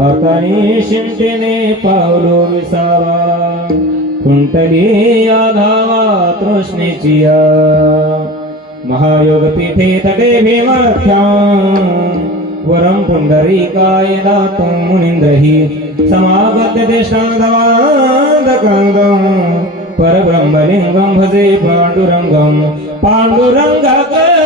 आतानी शिंतेने पावलो विसावा कुंटली या धावा तृष्णेची या महायोग पीठे तटे भीमख्या वरम पुंडरीकाय दातुं मुनींद्रहि समागत देशांधवांधकंदं परब्रह्मलिंगं भजे पांडुरंगं पांडुरंगाकर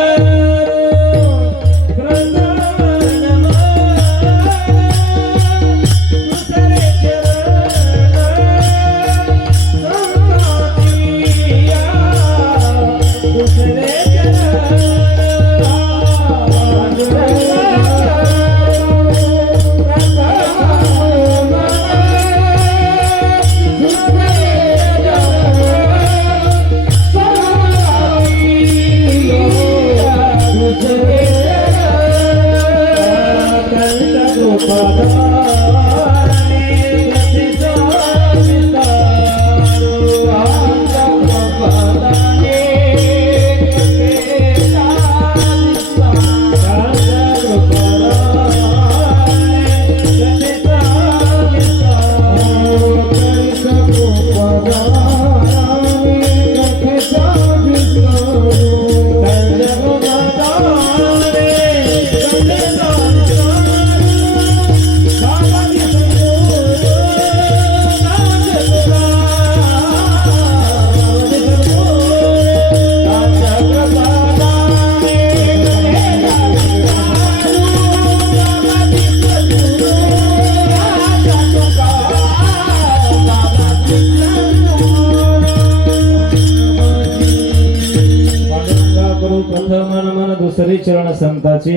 दुसरी चरण संताची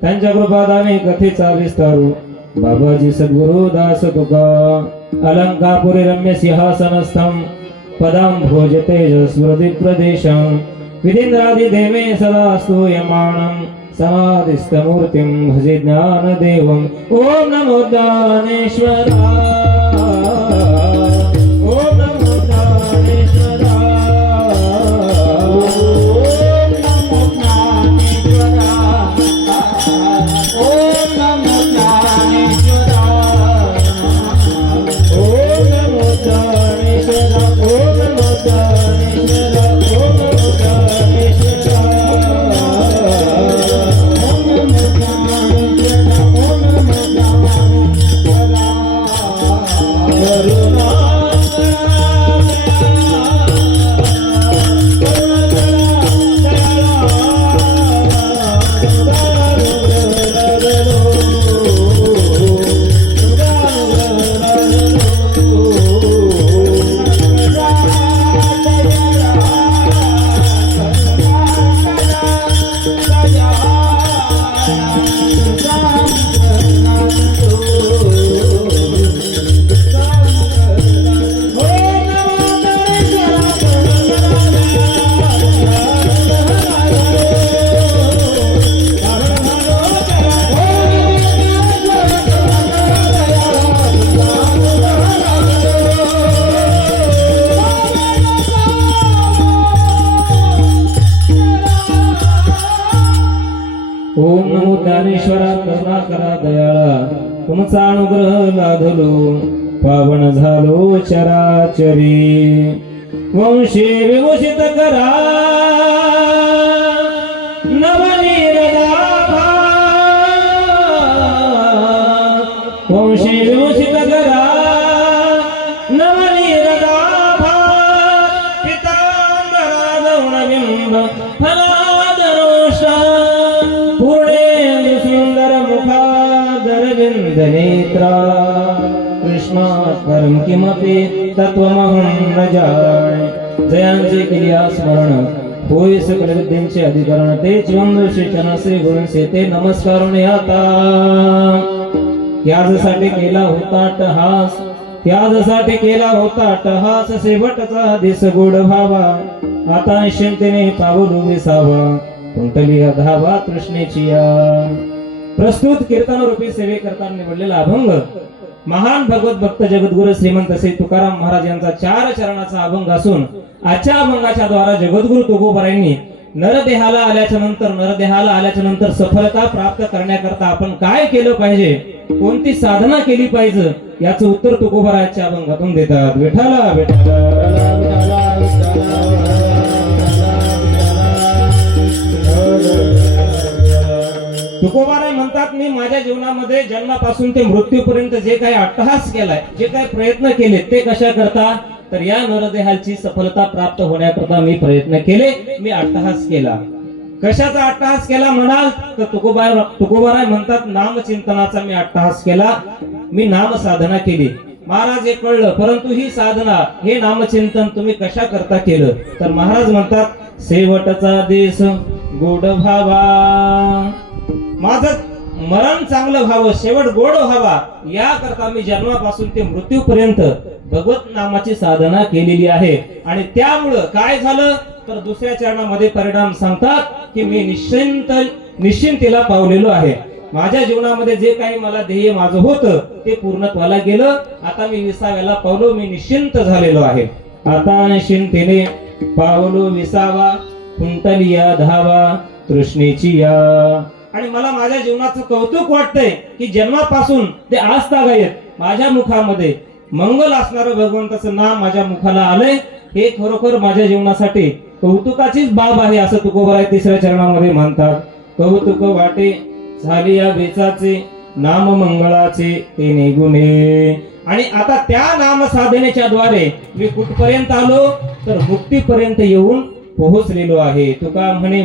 त्यांच्या कृपादाने कथेचा विस्तारू बाबाजी सद्गुरु दास तुका अलंकापुरी रम्य सिंहासनस्थं पदं भोज तेजस्वृदि प्रदेशं विदिंद्रादि देवे सदा स्तूयमानं समाधिस्थमूर्तिं भजे ज्ञानदेवं ओम नमो ज्ञानेश्वराय ओम नमो ज्ञानेश्वरा करुणाकरा दयाळा तुमचा अनुग्रह लाधलो पावन झालो चराचरी वंशी विभूषित करा नवनीरदाभा वंशी विभूषित करा नवनीरदाभा पितांबरा गौणबिंब नेत्रा कृष्णात् परं किमपि तत्त्वमहं न जाने जयांचे केलिया स्मरण होय सकल विद्यांचे अधिकरण तेच वंदो श्री चरणासे गुरूंचे ते नमस्कारून आता त्याजसाठी केला होता टहास त्याजसाठी केला होता टहास शेवटचा दिस गोड भावा आता निश्चिंतेने पावलो विसावा कुंटली धावा तृष्णेची या प्रस्तुत कीर्तन रूपी सेवे करताना निवडलेला अभंग महान भगवत भक्त जगद्गुरु श्रीमंत श्री तुकाराम महाराज यांचा 4 चरणाचा अभंग असून आजच्या अभंगाच्या द्वारा जगद्गुरु तुकोबारायांनी नरदेहाला आल्याच्या नंतर सफलता प्राप्त करण्याकरता आपण काय केलं पाहिजे, कोणती साधना केली पाहिजे, याचं उत्तर तुकोबाराच्या अभंगातून देतात. विठाला तुकोबाराय म्हणतात, मी माझ्या जीवनामध्ये जन्मापासून ते मृत्यूपर्यंत जे काही अट्टहास केलाय, जे काही प्रयत्न केले, ते कशा करता, तर या नरदेहाची सफलता प्राप्त होण्याकरता मी प्रयत्न केले, मी अट्टहास केला. कशाचा अट्टहास केला म्हणाल तर तुकोबाराय म्हणतात, नामचिंतनाचा मी अट्टहास केला, मी नाम साधना केली. महाराज हे कळलं, परंतु ही साधना, हे नामचिंतन तुम्ही कशा करता केलं, तर महाराज म्हणतात, शेवटचा देश गोड भावा, माझं मरण चांगलं व्हावं, शेवट गोड व्हावा, या करता मी जन्मापासून ते मृत्यूपर्यंत भगवत नामाची साधना केलेली आहे. आणि त्यामुळं काय झालं तर दुसऱ्या चरणामध्ये परिणाम सांगतात की मी निश्चिंतीला पावलेलो आहे. माझ्या जीवनामध्ये जे काही मला ध्येय माझं होतं ते पूर्णत्वाला गेलं. आता मी विसाव्याला पावलो, मी निश्चिंत झालेलो आहे. आता निश्चिंतीने पावलो विसावा, कुंटलिया धावा तृष्णेची या. आणि मला माझ्या जीवनाचं कौतुक वाटतंय की जन्मापासून ते आज तागायत माझ्या मुखामध्ये मंगल असणारं भगवंताचं नाम माझ्या मुखाला आलंय. हे खरोखर माझ्या जीवनासाठी कौतुकाचीच बाब आहे, असं तुकोबाराय तिसऱ्या चरणामध्ये म्हणतात. कौतुक वाटे झाली या बेचाचे, नाम मंगळाचे ते निगुणे. आणि आता त्या नाम साधनेच्या द्वारे मी कुठपर्यंत आलो तर मुक्तीपर्यंत येऊन पोहोचलेलो आहे. तुका म्हणे